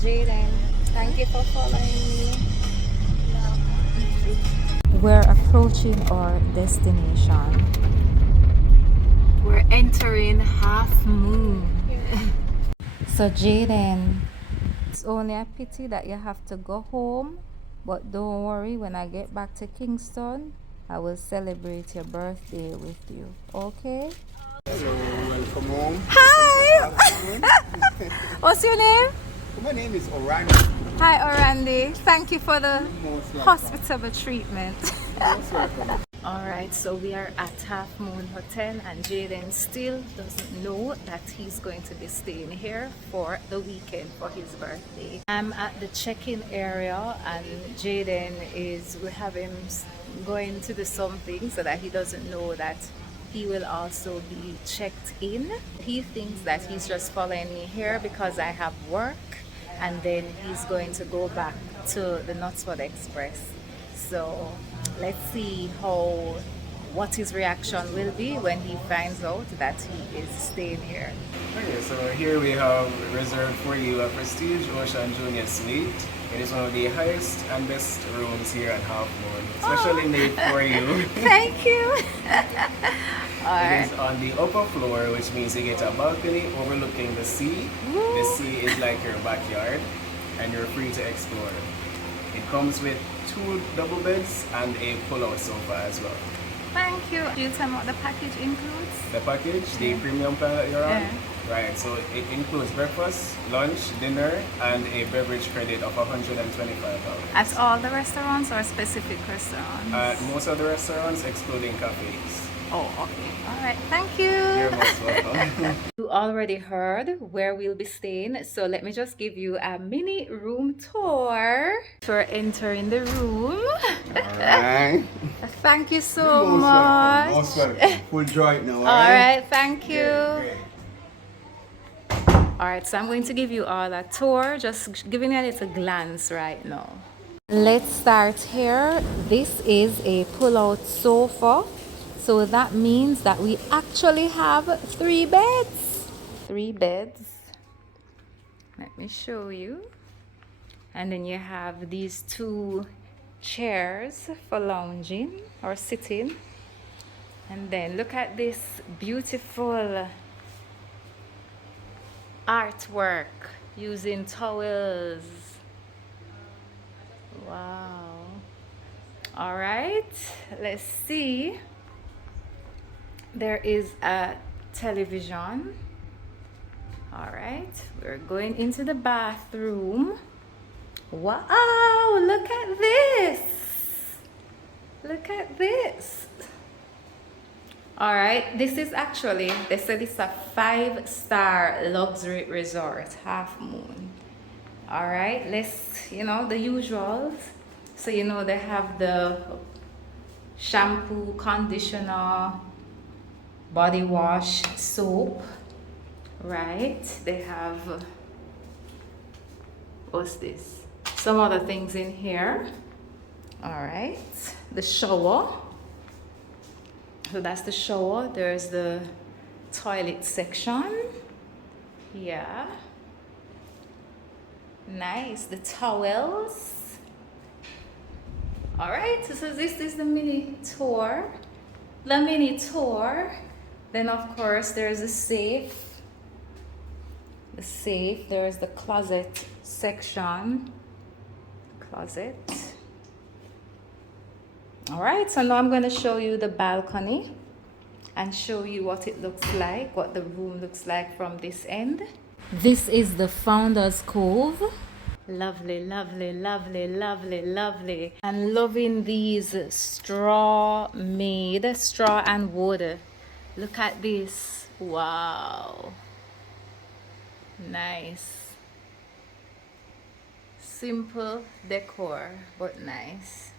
Jaden, thank you for following me. We're approaching our destination. We're entering Half Moon. So Jaden, it's only a pity that you have to go home, but don't worry, when I get back to Kingston, I will celebrate your birthday with you, okay? Hello, welcome home. Hi! What's your name? My name is Orandi. Hi Orandi, thank you for the Most welcome. hospitable treatment. Most welcome. Alright, so we are at Half Moon Hotel and Jaden still doesn't know that he's going to be staying here for the weekend for his birthday. I'm at the check-in area and we have him going to do something so that he doesn't know that he will also be checked in. He thinks that he's just following me here because I have work, and then he's going to go back to the Knutsford Express. So let's see what his reaction will be when he finds out that he is staying here. Okay, so here we have reserved for you a Prestige Ocean Junior Suite. It is one of the highest and best rooms here at Half Moon, especially made for you. Thank you. It is on the upper floor, which means you get a balcony overlooking the sea. Woo. The sea is like your backyard, and you're free to explore. It comes with 2 double beds and a pull-out sofa as well. Thank you. Do you tell me what the package includes? The package, the premium plan that you're on, Yeah. right, so it includes breakfast, lunch, dinner, and a beverage credit of $125. At all the restaurants or specific restaurants? At most of the restaurants, excluding cafes. Oh, okay. All right. Thank you. You're most welcome. You already heard where we'll be staying, so let me just give you a mini room tour. We're entering the room. Alright. Thank you so much. Most welcome. Full joy now. All right, thank you. Great. All right, so I'm going to give you all a tour, just giving you a little glance right now. Let's start here. This is a pull-out sofa. So that means that we actually have 3 beds. 3 beds. Let me show you. And then you have these 2 chairs for lounging or sitting. And then look at this beautiful artwork using towels. Wow. All right, let's see. There is a television. All right, we're going into the bathroom. Wow, look at this. Look at this. All right, this is actually, they said it's a 5-star luxury resort, Half Moon. All right, let's, the usuals. So, they have the shampoo, conditioner, body wash, soap, right? They have, what's this? Some other things in here. All right, the shower. So that's the shower. There's the toilet section. Yeah. Nice. The towels. All right, so this is the mini tour. Then of course there's a safe. There's the closet section. Closet. All right, so now I'm going to show you the balcony and show you what it looks like, what the room looks like from this end. This is the Founder's Cove. Lovely, lovely, lovely, lovely, lovely. And loving these straw and wood. Look at this. Wow. Nice. Simple decor, but nice.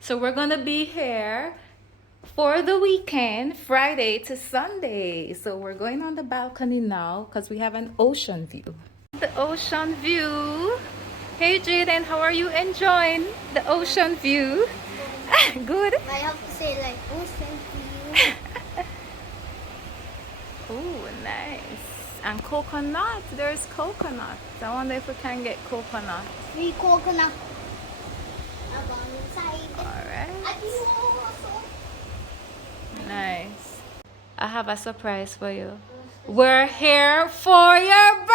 So we're gonna be here for the weekend, Friday to Sunday. So we're going on the balcony now because we have an ocean view. The ocean view. Hey Jaden, how are you enjoying the ocean view? Good. I have to say like ocean view. Oh, nice. And coconut. There's coconut. I wonder if we can get coconut. Free coconut. Abang inside. Alright. Adios. Nice. I have a surprise for you. We're here for your birthday!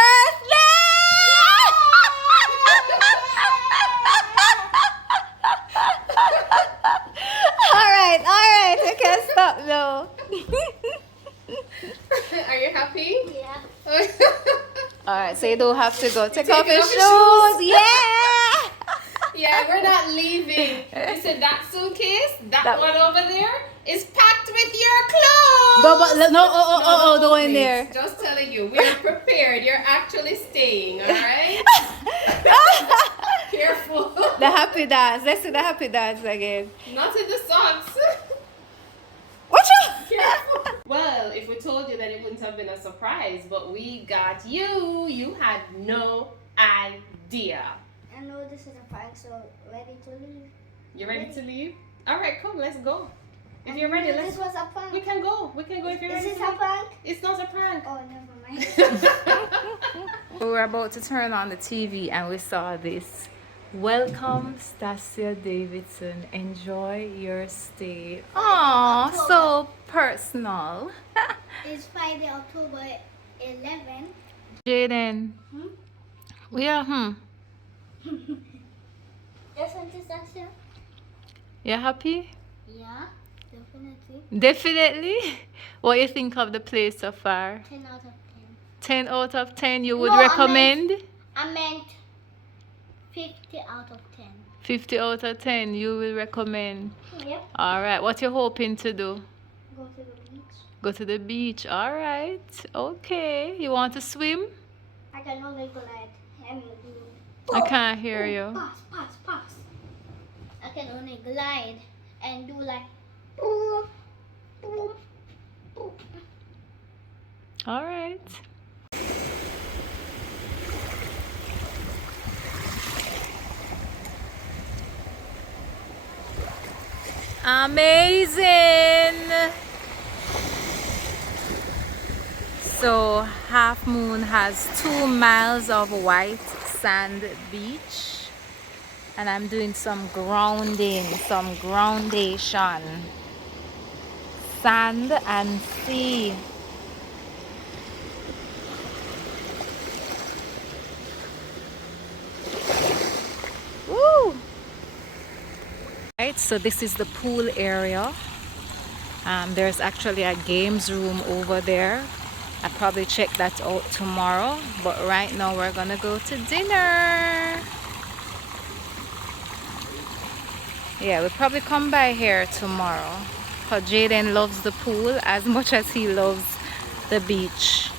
Alright, you can stop now. Are you happy? Yeah. Alright, so you don't have to go. Take Taking off your off your shoes. Yeah! Yeah, we're not leaving. Listen, that suitcase, that one over there, is packed with your clothes. Don't go in please. there. Just telling you, we're prepared. You're actually staying, all right? Careful. The happy dance. Let's do the happy dance again. Not in the socks. Watch out! Careful. Well, if we told you that it wouldn't have been a surprise, but we got you. You had no idea. I know this is a prank, so ready to leave. You ready to leave? All right, come, let's go. If I you're ready, knew let's. This was a prank. We can go. We can go if you're Is ready. this to a leave. prank? It's not a prank. Oh, never mind. We were about to turn on the TV and we saw this. Welcome, Stacia Davidson. Enjoy your stay. Aww, so personal. It's Friday, October 11. Jaden. Yeah, Yes, Auntie Sasha? You happy? Yeah, definitely. Definitely. What you think of the place so far? 10 out of 10. 10 out of 10 you would No, recommend? I meant 50 out of 10. 50 out of 10 you will recommend. Yep. Alright, what you hoping to do? Go to the beach. Go to the beach. Alright. Okay. You want to swim? I can only glide. I mean, I can't hear you. Pass. I can only glide and do like. Alright. Amazing. So Half Moon has 2 miles of white sand beach, and I'm doing some grounding, some groundation. Sand and sea. Woo! Right, so this is the pool area. There's actually a games room over there. I'll probably check that out tomorrow, but right now we're gonna go to dinner. Yeah, we'll probably come by here tomorrow, because Jaden loves the pool as much as he loves the beach.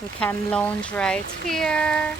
We can lounge right here.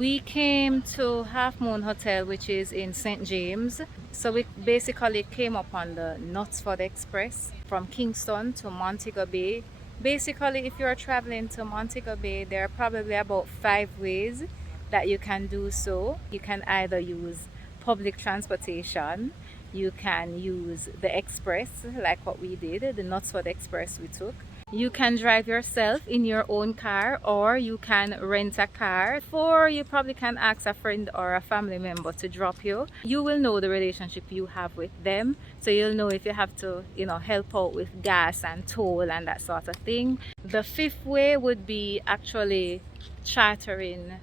We came to Half Moon Hotel, which is in St. James. So we basically came up on the Knutsford Express from Kingston to Montego Bay. Basically, if you're traveling to Montego Bay, there are probably about 5 ways that you can do so. You can either use public transportation, you can use the express like what we did, the Knutsford Express we took. You can drive yourself in your own car, or you can rent a car, or you probably can ask a friend or a family member to drop you. You will know the relationship you have with them, so you'll know if you have to, help out with gas and toll and that sort of thing. The 5th way would be actually chartering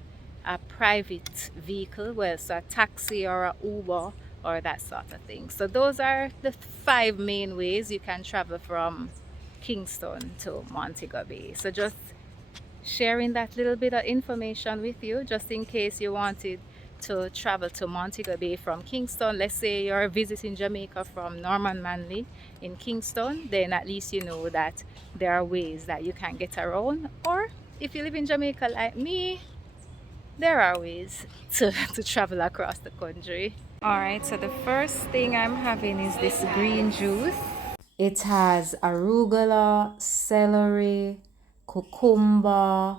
a private vehicle, well, so a taxi or a Uber or that sort of thing. So those are the 5 main ways you can travel from Kingston to Montego Bay. So just sharing that little bit of information with you, just in case you wanted to travel to Montego Bay from Kingston. Let's say you're visiting Jamaica from Norman Manley in Kingston, then at least you know that there are ways that you can get around. Or if you live in Jamaica like me, there are ways to travel across the country. Alright, so the first thing I'm having is this green juice. It has arugula, celery, cucumber,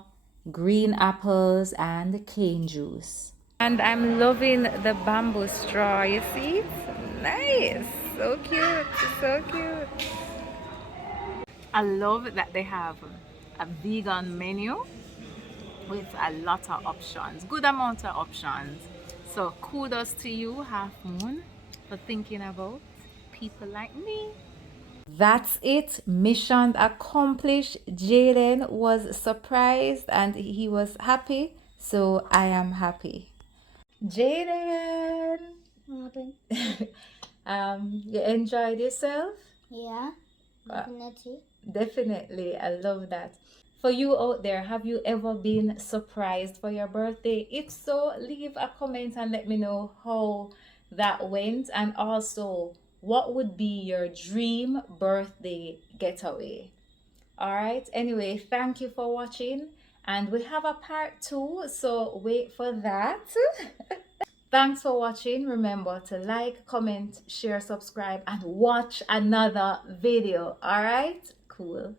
green apples, and cane juice. And I'm loving the bamboo straw, you see it? Nice, so cute, so cute. I love that they have a vegan menu with a lot of options, good amount of options. So kudos to you, Half Moon, for thinking about people like me. That's it. Mission accomplished. Jaden was surprised and he was happy. So I am happy. Jaden, What happened? you enjoyed yourself? Yeah, definitely. Definitely. I love that. For you out there, have you ever been surprised for your birthday? If so, leave a comment and let me know how that went. And also, what would be your dream birthday getaway? All right. Anyway, thank you for watching. And we have a part 2, so wait for that. Thanks for watching. Remember to like, comment, share, subscribe, and watch another video. All right? Cool.